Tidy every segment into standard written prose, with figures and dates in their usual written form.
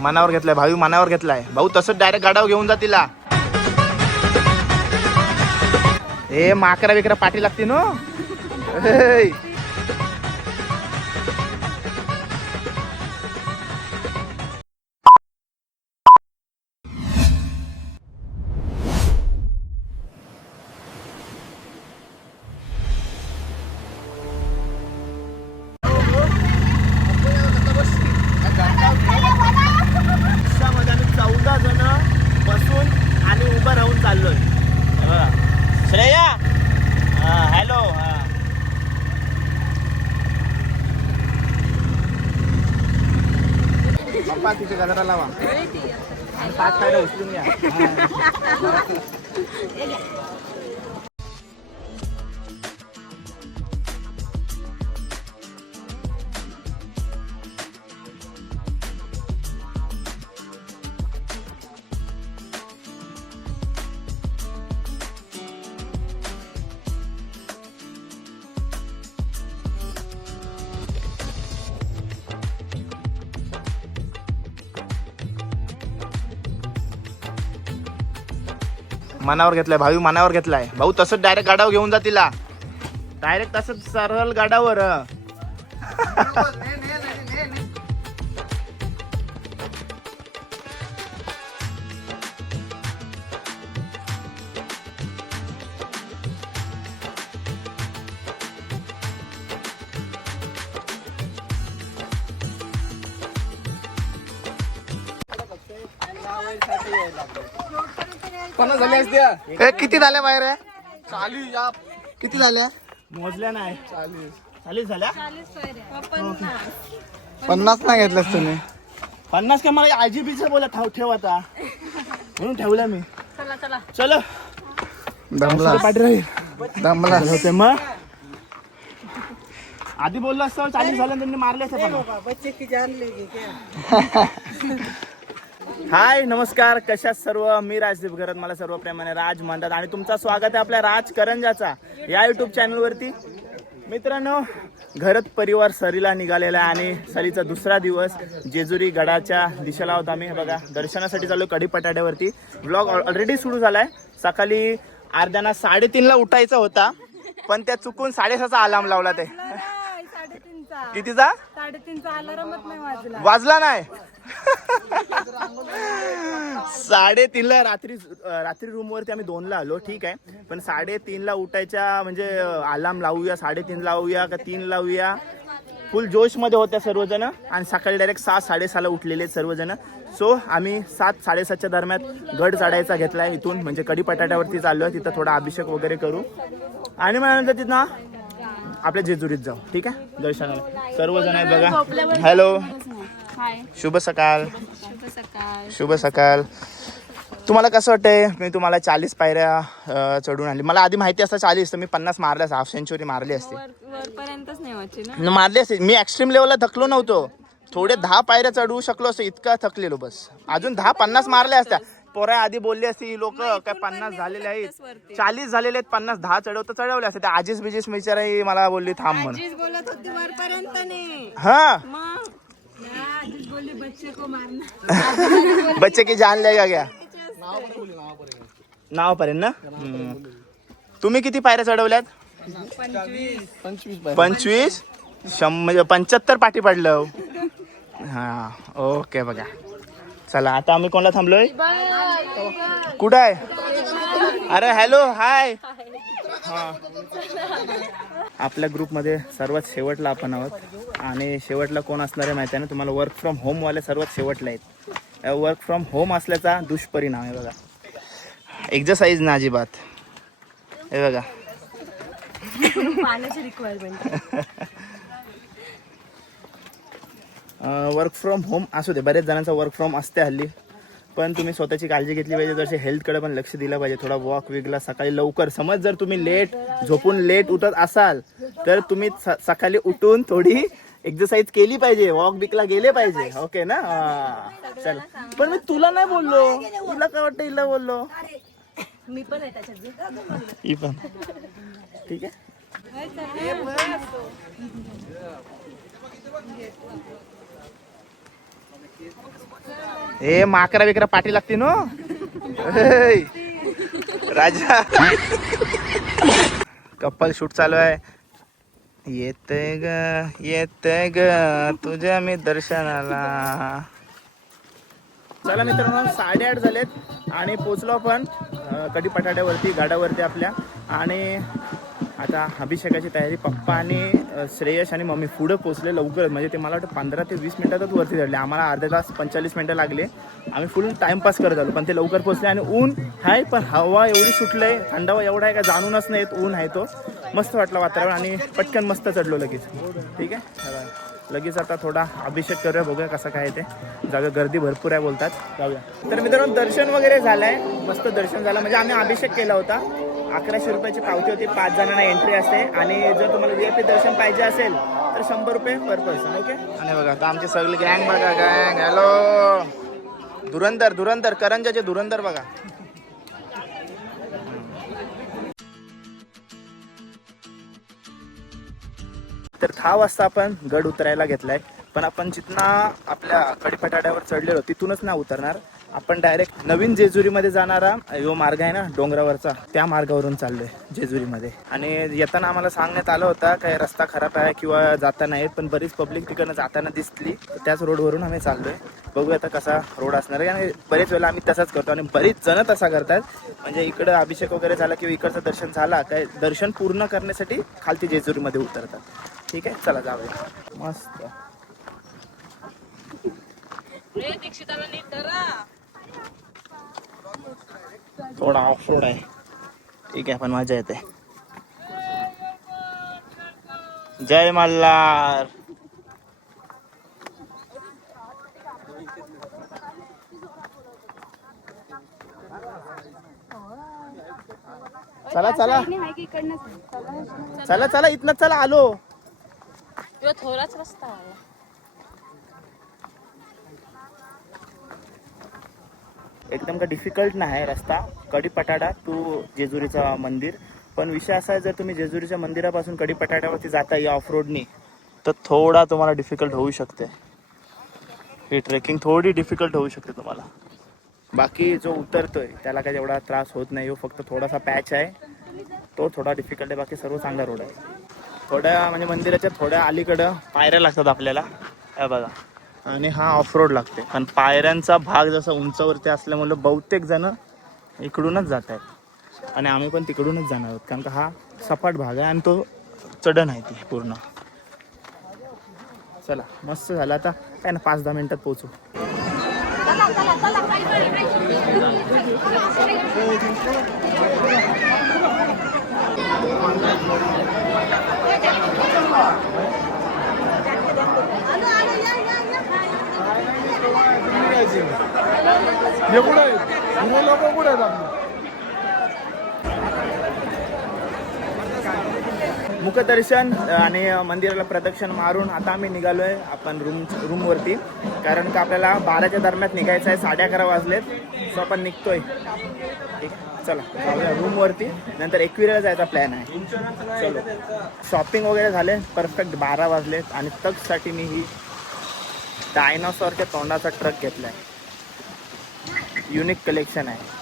मनावर घेतलाय भाऊ, मनावर घेतलाय भाऊ. तसंच डायरेक्ट गाडावर घेऊन जा तिला. ए माकरा बिकरा पाठी लागते ना. श्रेया हॅलो. पप्पा तिथे गजरा लावा आणि 5 खायला उचलून या. मनावर घेतलाय भाऊ, मनावर घेतलाय भाऊ. तसंच डायरेक्ट गाडावर घेऊन जा तिला. डायरेक्ट तसंच सरळ गाडावर. किती झाल्या बाहेर? 40. किती झाल्या मोजल्या नाही? 40 झाल्या. 50 नाही घेतल्यास तुम्ही? 50 का मला आजीबीच बोला ठेव आता म्हणून ठेवलं मी. चला दमला दमला होते मग. आधी बोललो असतं 40 झालं त्यांनी मारले असते. हाय नमस्कार, कशा सर्व. मी राजदीप घरत, मला सर्व प्रेमाने राज म्हणतात आणि तुमचं स्वागत आहे आपल्या राज करंजाचा या युट्यूब चॅनलवरती. मित्रांनो, घरत परिवार सरीला निघालेला आहे आणि सरीचा दुसरा दिवस जेजुरी गडाच्या दिशेला होता. आम्ही बघा दर्शनासाठी चालू कढीपटाट्यावरती. व्लॉग ऑलरेडी सुरू झालाय. सकाळी अर्ध्याना 3:30ला उठायचा होता, पण त्या चुकून 6:30चा अलार्म लावला. ते कितीचा? 3:30चा अलार्मच नाही वाजला नाही. 3:30ला रात्री रूम वरती आम्ही 2ला आलो. ठीक आहे, पण 3:30ला उठायच्या म्हणजे अलार्म लावूया, 3:30 लावूया का 3 लावूया. फुल जोश मध्ये होत्या सर्वजण आणि सकाळी डायरेक्ट 6-6:30ला उठलेले सर्वजण. सो आम्ही 7-7:30च्या दरम्यान गड चढायचा घेतलाय इथून, म्हणजे कढीपटाट्यावरती चाललोय. तिथं थोडा अभिषेक वगैरे करू आणि मग नंतर तिथं आपल्या जेजुरीत जाऊ. ठीक आहे, दर्शनाला सर्वजण आहेत बघा. हॅलो, शुभ सकाळ. शुभ सकाळ. तुम्हाला कसं वाटतंय? मी तुम्हाला 40 पायऱ्या चढून आणली. मला आधी माहिती असतं 40 तर मी 50 मारल्या, हाफ सेंचुरी मारली असते. मारली असते. मी एक्स्ट्रीम लेवलला थकलो नव्हतो. थोडे 10 पायऱ्या चढवू शकलो असतो, इतका थकलेलो बस. अजून 10-50 मारल्या असत्या. पोरा आधी बोलली असती लोक काय 50 झालेले आहेत, 40 झालेले आहेत, 50 10 चढवले असते. त्या आजीस बिजीस बिचाराही मला बोलली थांब म्हणून. हा बच्चे की जान लेगा क्या नाव पर्यंत ना. तुम्ही किती पायऱ्या चढवल्यात? 25 म्हणजे 75 पाठी पडलं. हा ओके बघा. चला आता आम्ही कोणाला थांबलोय? कुठं आहे? अरे हॅलो हाय. हा आपल्या ग्रुपमध्ये सर्वात शेवटला आपण आहोत आणि शेवटला कोण असणार आहे माहिती आहे ना तुम्हाला? वर्क फ्रॉम होम वाले सर्वात शेवटला आहेत. वर्क फ्रॉम होम असल्याचा दुष्परिणाम आहे बघा. एक्सरसाइज ना अजिबात. हे बघा पाण्याची रिक्वायरमेंट. वर्क फ्रॉम होम असू दे, बरेच जणांचा वर्क फ्रॉम असते हल्ली, पण तुम्ही स्वतःची काळजी घेतली पाहिजे. जसे हेल्थकडे पण लक्ष दिलं पाहिजे. थोडा वॉक विकला सकाळी लवकर. समज जर तुम्ही लेट झोपून लेट उठत असाल तर तुम्ही सकाळी उठून थोडी एक्सरसाइज केली पाहिजे, वॉक बिकला गेले पाहिजे. ओके ना? चला. पण मी तुला नाही बोललो, तुला काय वाटतं हिला बोललो? मी पण आहे त्याच्यात. ही पण ठीक आहे. हे माकरा बिकरा पाठी लागते ना राजा. कपल शूट चालू आहे. येते ग तुझ्या मी दर्शनाला. चला मित्रांनो 8:30 झालेत आणि पोचलो आपण कढी पटाट्यावरती गाडावरती आपल्या. आणि आता अभिषेकाची तयारी. पप्पा आणि श्रेयश आणि मम्मी पुढं पोचले लवकर. म्हणजे ते मला वाटतं 15 ते 20 मिनिटातच वरती चढले. आम्हाला अर्धा तास 45 मिनिटं लागले. आम्ही फुल टाइमपास करत आलो पण ते लवकर पोचले. आणि ऊन आहे पण हवा एवढी सुटलंय, थंडावा एवढा आहे का जाणूनच नाही येत. ऊन आहे तो मस्त वाटलं वातावरण आणि पटकन मस्त चढलो लगेच. ठीक आहे लगेच आता थोडा अभिषेक करूया, बघूया कसं काय ते. जागा गर्दी भरपूर आहे बोलतात, जाऊया. तर मित्रांनो दर्शन वगैरे झालंय, मस्त दर्शन झालं. म्हणजे आम्ही अभिषेक केला होता. 1100 रुपयाची पावती होती, 5 जणांना एंट्री असते. आणि जर तुम्हाला VIP दर्शन पाहिजे असेल तर 100 रुपये पर पर्सन. ओके. आणि बघा आता आमची सगळी गँग बघा, गँग. हॅलो धुरंधर करंजाचे धुरंधर बघा. तर 10 वाजता आपण गड उतरायला घेतलाय. पण आपण जितना आपल्या कडीपटाड्यावर चढलेलो तिथूनच नाही उतरणार. आपण डायरेक्ट नवीन जेजुरीमध्ये जाणारा जो मार्ग आहे ना डोंगरावरचा, त्या मार्गावरून चाललोय जेजुरीमध्ये. आणि येताना आम्हाला सांगण्यात आलं होतं काय रस्ता खराब आहे किंवा जाता नाही, पण बरीच पब्लिक तिकडनं जाताना दिसली. त्याच रोडवरून आम्ही चाललोय. बघूया आता कसा रोड असणार आहे. आणि बरेच वेळेला आम्ही तसाच करतो आणि बरीच जण तसा करतात. म्हणजे इकडं अभिषेक वगैरे झाला किंवा इकडचं दर्शन झाला काय दर्शन पूर्ण करण्यासाठी खालती जेजुरीमध्ये उतरतात. ठीक आहे चला जाऊया. मस्त थोडा ऑफ रोड आहे. ठीक आहे पण मजा येते. जय मल्हार. चला चला चला चला इथनं चला आलो. थोडाच रस्ता आहे. एकदम का डिफिकल्ट नाही रस्ता कडीपटाडा टू जेजुरीचा मंदिर. पण विषय असा आहे जर तुम्ही जेजुरीच्या मंदिरापासून कडीपटाड्यावरती जाता या ऑफ रोडनी तर थोडा तुम्हाला डिफिकल्ट होऊ शकते. ही ट्रेकिंग थोडी डिफिकल्ट होऊ शकते तुम्हाला. बाकी जो उतरतोय त्याला काही एवढा त्रास होत नाही. फक्त थोडासा पॅच आहे तो थोडा डिफिकल्ट आहे. बाकी सर्व चांगला रोड आहे. थोड्या म्हणजे मंदिराच्या थोड्या अलीकडं पायऱ्या लागतात आपल्याला हे बघा. आणि हा ऑफ रोड लागते. पण पायऱ्यांचा भाग जसा उंचावरती असल्यामुळे बहुतेक जण इकडूनच जात आहेत आणि आम्ही पण तिकडूनच जाणार आहोत. कारण का हा सपाट भाग आहे आणि तो चढण आहे ती पूर्ण. चला मस्त झालं. आता काय ना 5-10 मिनिटात पोहोचू. मुखदर्शन आणि मंदिराला प्रदक्षिण मारून आता आम्ही निघालोय आपण रूमवरती. कारण का आपल्याला 12च्या दरम्यान निघायचं आहे. 11:30 वाजलेत. सो आपण निघतोय. ठीक चला जाऊया रूमवरती. नंतर एकविरेला जायचा प्लॅन आहे. चलो शॉपिंग वगैरे झाले परफेक्ट 12 वाजलेत. आणि तगसाठी मी ही डायनॉसॉरच्या तोंडाचा ट्रक घेतलाय. युनिक कलेक्शन आहे.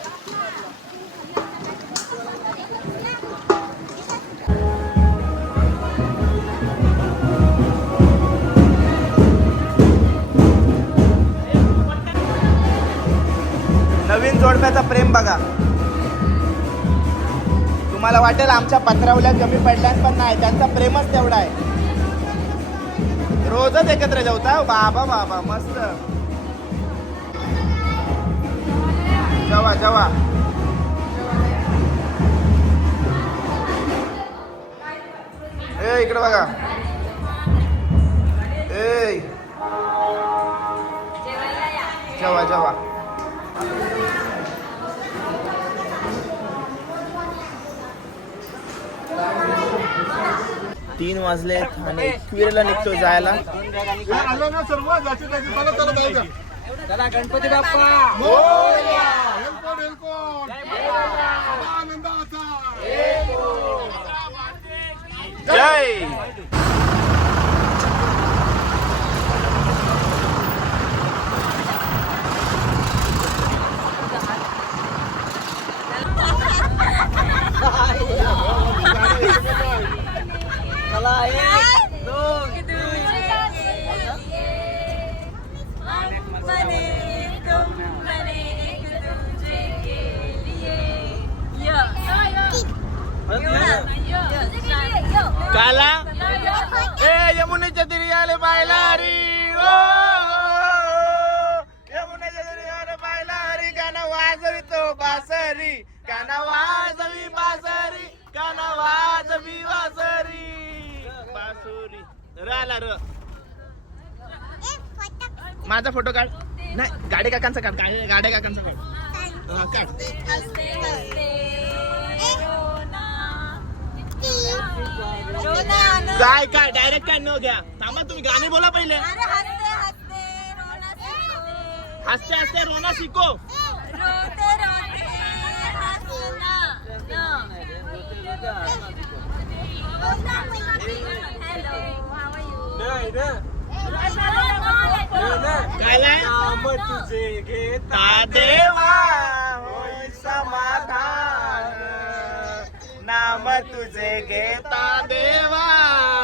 नवीन जोडप्याचा प्रेम बघा. तुम्हाला वाटेल आमच्या पत्रावल्या कमी पडल्या पण नाही, त्यांचा प्रेमच तेवढा आहे. रोजच एकत्र जेवता बाबा बाबा मस्त. जेवा जेवा. ए इकडे बघा. ए जेवा जेवा. तीन वाजलेत आणि एकविरेला निघतो जायला. गणपती बाप्पा जय. बासरी काना वाजवी बासरी काना वाजवी बासरी बासुरी र आला र माझा फोटो काढ नाही गाडे काकांचा काढ गाडे काकांचा काढ काढ काय काय डायरेक्ट काय न घ्या थांबा तुम्ही गाणे बोला पहिले हसते हसते रोना शिको तुझे घेता देवा होई समाधान नाम तुझे घेता देवा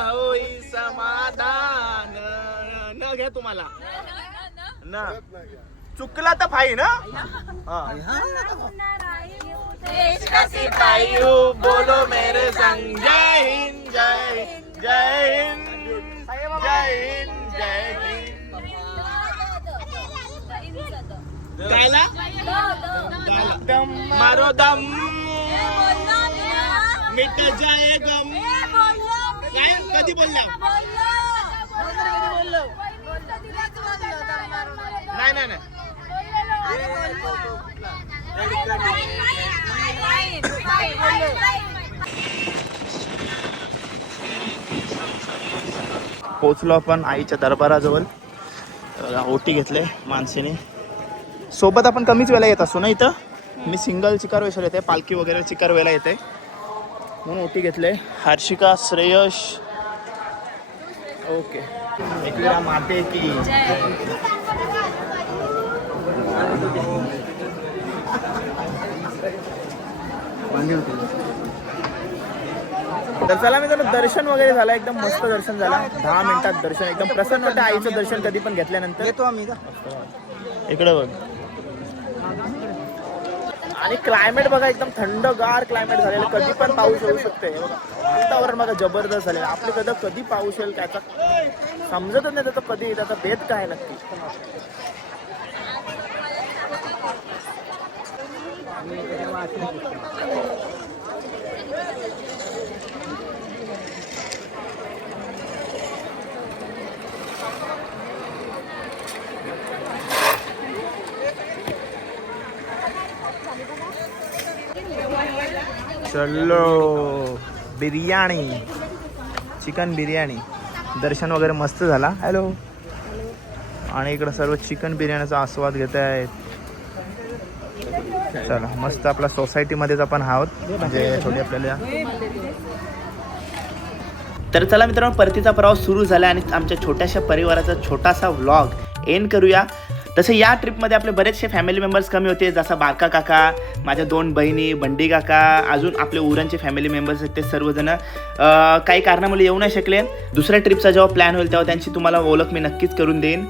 होई समाधान न घे तुम्हाला न चुकला तर फाई ना सिपाही बोलो मेरे संग जय हिंद जय हिंद जय हिंद जय हिंद जय हिंद गायला दम मारो दम मिट जाए गम काय कधी बोलला नाही नाही नाही पोचलो आपण आईच्या दरबाराजवळ ओटी घेतले माणसेने सोबत आपण कमीच वेळेला येत असतो ना इथं मी सिंगल चिकार वेळेला येते पालखी वगैरे चिकार वेळेला येते म्हणून ओटी घेतले हर्षिका श्रेयश ओके एकविरा माते की तर चला मी त्याला दर्शन वगैरे झालं एकदम मस्त दर्शन झालं 10 मिनिटात दर्शन एकदम प्रसन्न वाटतं आईचं दर्शन कधी पण घेतल्यानंतर येतो आम्ही इकडे बघ आणि क्लायमेट बघा एकदम थंडगार क्लायमेट झालेलं कधी पण पाऊस येऊ शकते बघा वातावरण बघा जबरदस्त झालेलं आपले कधी पाऊस येईल त्याचा समजतच नाही त्याचा कधी त्याचा भेद काय नक्की चलो बिर्याणी चिकन बिर्याणी दर्शन वगैरे मस्त झाला हॅलो आणि इकडं सर्व चिकन बिर्याणीचा आस्वाद घेत आहेत चला मस्त आपला सोसायटीमध्येच आपण आहोत म्हणजे थोडी आपल्याला तर चला मित्रांनो परतीचा प्रवास सुरू झाला आणि आमच्या छोट्याशा परिवाराचा छोटासा व्लॉग एंड करूया तसं या ट्रिपमध्ये आपले बरेचसे फॅमिली मेंबर्स कमी होते जसं बारका काका माझ्या 2 बहिणी बंडी काका अजून आपले उरणचे फॅमिली मेंबर्स आहेत ते सर्वजण काही कारणामुळे येऊ नाही शकले दुसऱ्या ट्रिपचा जेव्हा प्लॅन होईल तेव्हा त्यांची तुम्हाला ओळख मी नक्कीच करून देईन